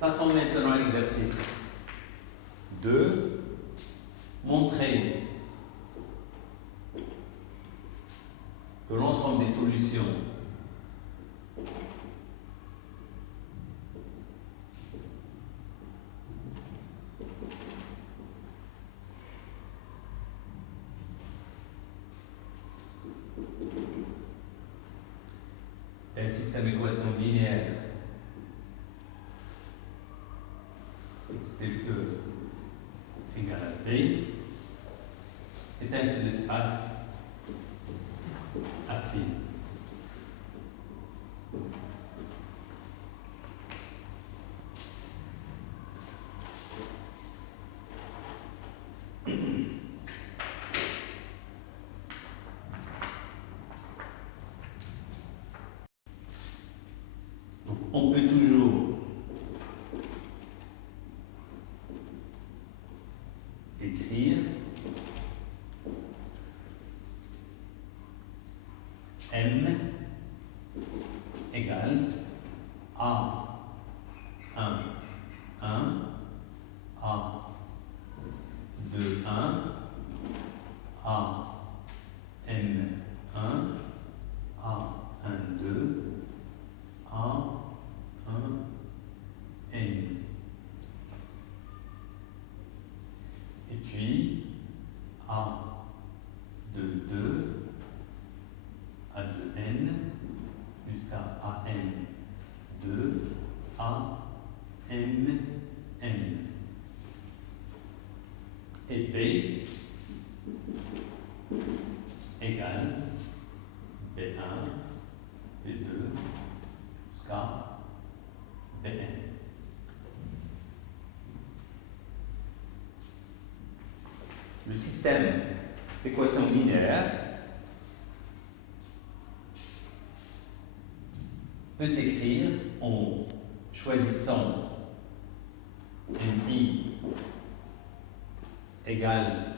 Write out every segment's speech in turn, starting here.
Passons maintenant à l'exercice 2. Montrer que l'ensemble des solutions d'un système d'équation linéaire x tel que égal à b est un sous-espace affine. Donc, on peut toujours écrire M égale A1, 1, A2, 1, AM1, A1, 2, A1, N. Et puis A2, 2, A2N jusqu'à AN2, AMN. Et B égale B1, B2 jusqu'à Bn. Le système d'équation linéaire peut s'écrire en choisissant MI égale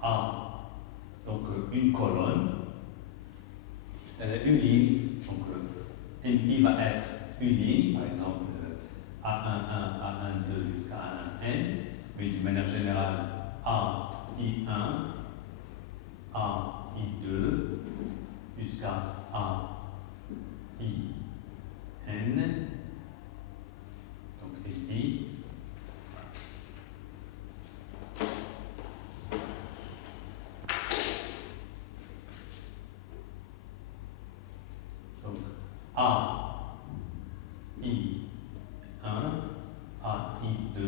A, donc une colonne, une ligne, donc MI va être une ligne, par exemple A11, A12 jusqu'à A1N, mais d'une manière générale AI1, AI2 jusqu'à AIN, donc MI. Donc AI1, AI2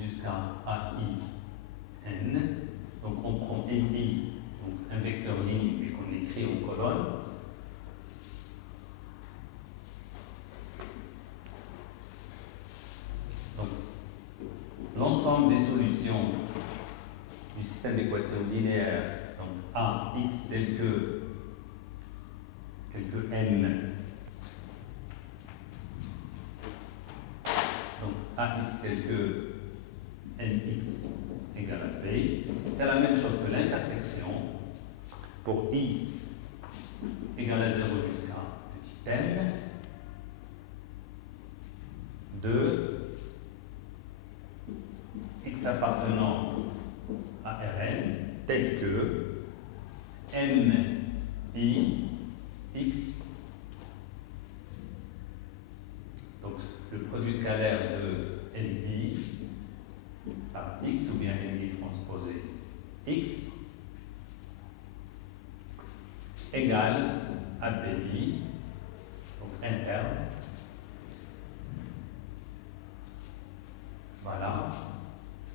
jusqu'à AIN. Donc on prend MI, donc un vecteur ligne, mais qu'on écrit en colonne. Donc l'ensemble des solutions du système d'équation linéaire, donc AX tel que N, donc AX tel que NX égale à B, c'est la même chose que l'intersection pour I égale à 0 jusqu'à petit m de x appartenant à Rn tel que MI x, donc le produit scalaire de MI par x ou bien MI transposé x égale à BI, donc interne. Voilà.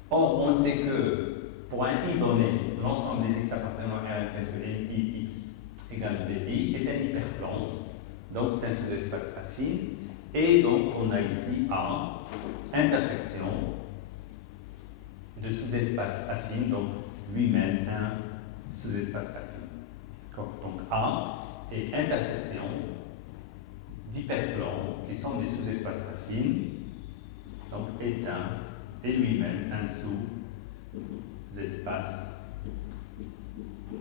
Or, on sait que pour un i donné, l'ensemble des x appartenant à R tel que MI x égale BI est un hyperplan, donc c'est un sous-espace affine, et donc on a ici A, intersection de sous-espaces affines, donc lui-même un sous-espace affine. Donc A est intersection d'hyperplans qui sont des sous-espaces affines, donc est lui-même un sous-espace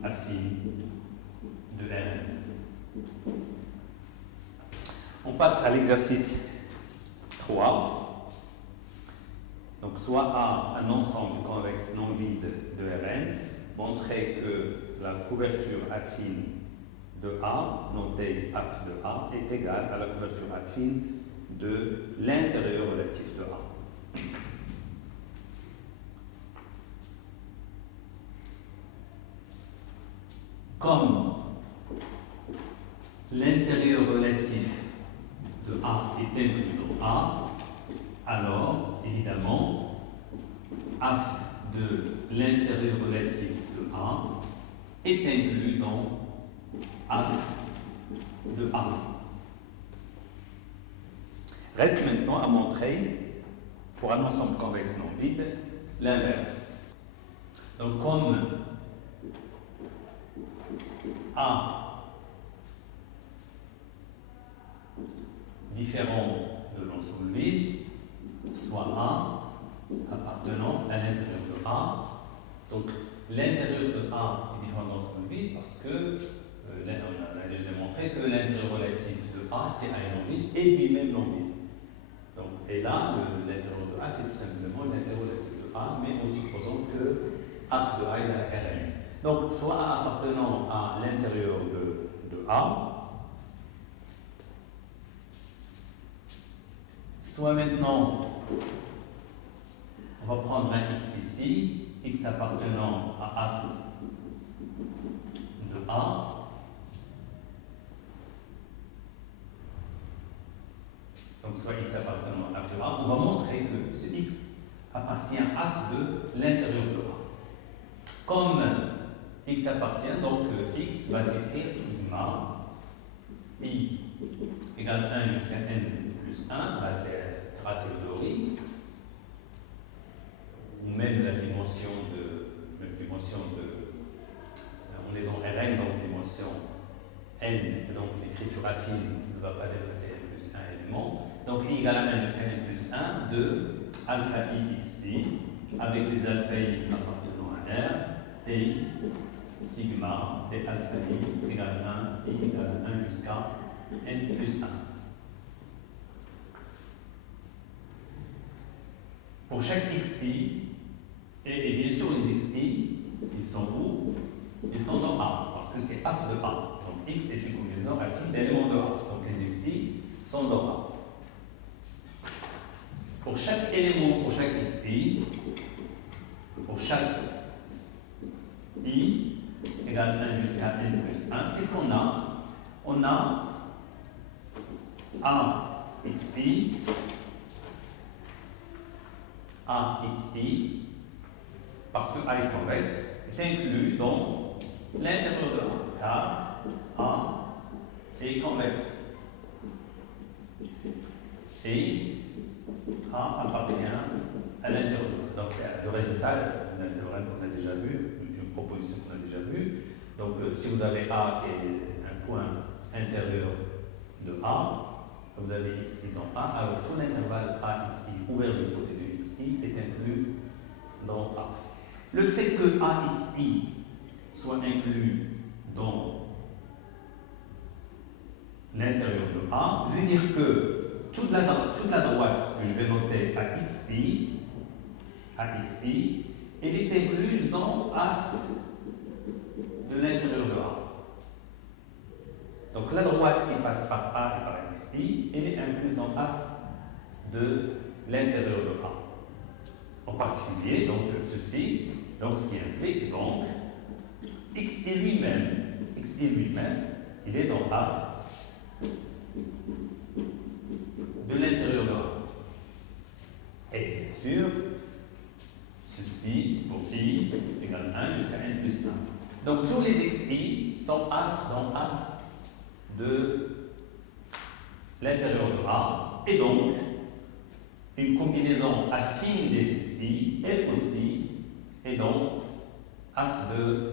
affine de Rn. On passe à l'exercice 3. Donc, soit A, un ensemble convexe non vide de Rn, montrer que la couverture affine de A, notée F de A, est égale à la couverture affine de l'intérieur relatif de A. Comme l'intérieur relatif de A est inclus dans A, alors, évidemment, F de l'intérieur relatif de A est inclus dans F de A. Reste maintenant à montrer, pour un ensemble convexe non vide, l'inverse. Donc, comme A différent de l'ensemble vide, soit A appartenant à l'intérieur de A. Donc, l'intérieur de A est différent de l'ensemble vide parce que on a déjà démontré que l'intérieur relatif de A, c'est A non vide et lui-même non vide. Donc, et là, l'intérieur de A, c'est tout simplement l'intérieur relatif de A, mais en supposant que F de A est à Rn. Donc, soit A appartenant à l'intérieur de A, soit maintenant, on va prendre un x ici, x appartenant à F de A, donc soit x appartenant à F de A, on va montrer que ce x appartient à F de l'intérieur de A. Comme x appartient, donc x va s'écrire sigma i égale 1 jusqu'à n plus 1, là c'est la théorie, ou même la dimension de on est dans Rn, donc dimension n, donc l'écriture affine ne va pas dépasser n plus 1 élément. Donc i égale à 1 jusqu'à n plus 1 de alpha i xi avec les alpha i appartenant à R et sigma et alpha i égale 1, i égale 1 jusqu'à n plus 1. Pour chaque xi, et bien sûr les xi, ils sont où? Ils sont dans A, parce que c'est F de A. Donc x est une combinaison affine d'éléments de A. Donc les xi sont dans A. Pour chaque élément, pour chaque xi, pour chaque i égale 1 jusqu'à n plus 1, qu'est-ce qu'on a? On a A xi, parce que A est convexe, est inclus dans l'intérieur de A, car A est convexe. Et A appartient à l'intérieur de A. Donc, c'est le résultat d'un théorème qu'on a déjà vu, une proposition qu'on a déjà vue. Donc, si vous avez A qui est un point intérieur de A, vous avez xi dans A, alors tout l'intervalle A xi ouvert du côté de xi est inclus dans A. Le fait que A xi soit inclus dans l'intérieur de A veut dire que toute la droite que je vais noter à xi, elle est incluse dans A de l'intérieur de A. Donc la droite qui passe par A et par xi, elle est incluse dans A de l'intérieur de A. En particulier, donc ceci, donc ce qui implique donc xi lui-même, il est dans A de l'intérieur de A. Et bien sûr, ceci pour i égale 1 jusqu'à n plus 1. Donc tous les xi sont A dans A de l'intérieur de A, et donc une combinaison affine des xi, elle aussi, est donc F de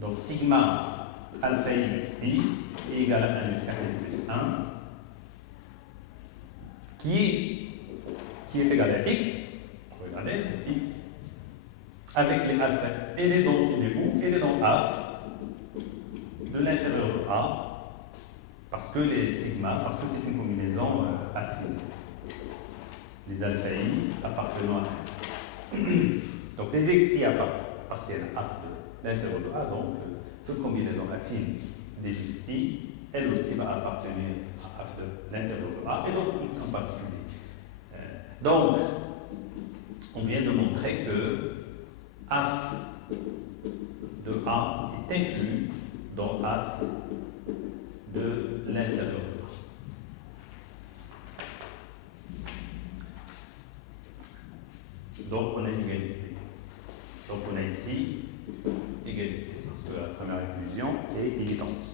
donc sigma alpha i xi est égal à 1 jusqu'à n plus 1, qui est égal à x, regardez, x, avec les alpha, elle est donc, il est où? Elle est dans F de l'intérieur de A, parce que c'est une combinaison affine. Les alpha i appartenant à n. Donc les xi appartiennent à l'intervalle de A, donc toute combinaison affine des xi, elle aussi va appartenir à l'intervalle de A, et donc x en particulier. Donc, on vient de montrer que f de A est inclus dans f de l'intervalle de A. Donc, on a égalité. Donc, on a ici égalité, parce que la première inclusion est évidente.